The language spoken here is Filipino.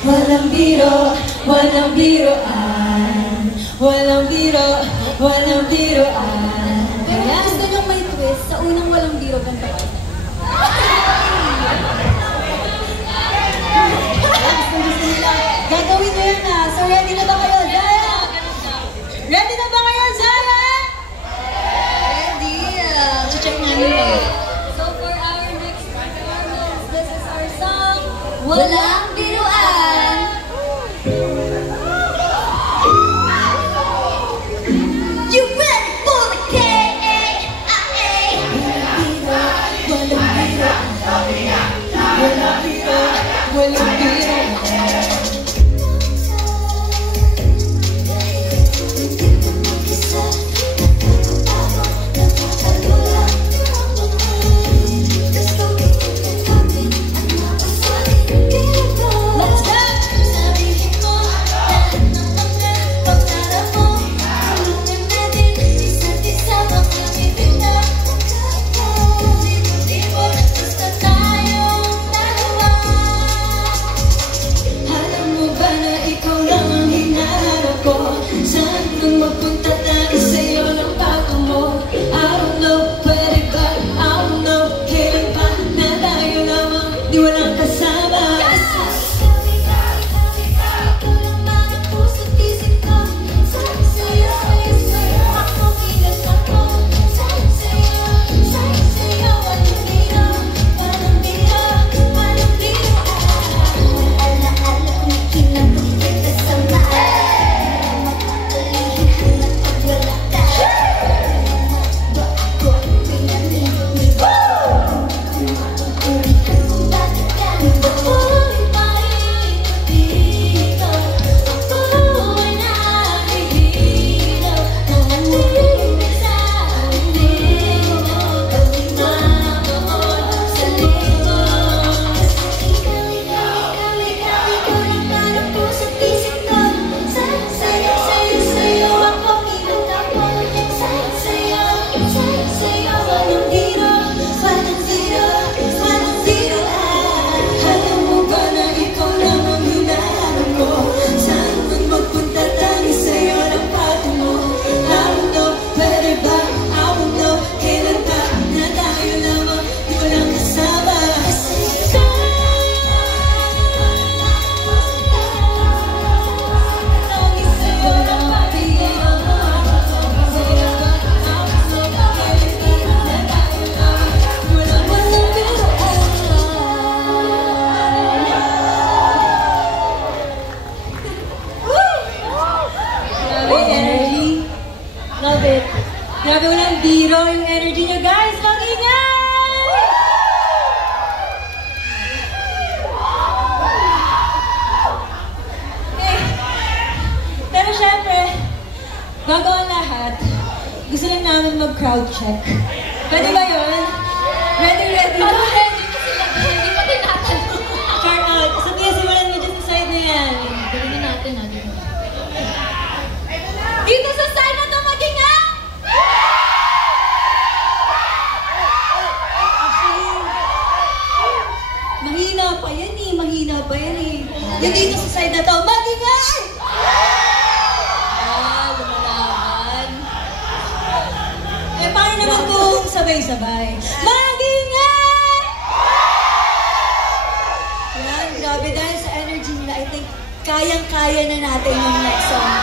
Walang biro, walang biroan. Walang biro, walang biroan. Pero kung gusto nyo may twist, sa unang walang biro, ganito kayo. Gagawin mo yan na. So ready na ba kayo, Zaya? Ready na ba kayo, Zaya? Ready? Check namin kayo. So for our next performance, this is our song, Walang Biruan. You ready for the K-A-I-A? Walang biro, walang biro, walang biro. Grabe, walang biro yung energy nyo, guys! Mag-ingay! Okay. Pero syempre, bago ang lahat, gusto lang namin mag-crowd check. Pwede ba yun? Ready, ready? Parang ready na sila. Hindi pa tinatanong. Chart out. Sabihin, simulan mo dyan sa side na yan. Gawin natin. Dito sa side na ito, mag-ingay! Mahina pa yan eh. Yung dito sa side na to, mag-ingay! Lumalaban. Eh, paano naman kung sabay-sabay? Mag-ingay! Yan, grabe dahil sa energy nila, I think, kayang-kaya na natin yung next song.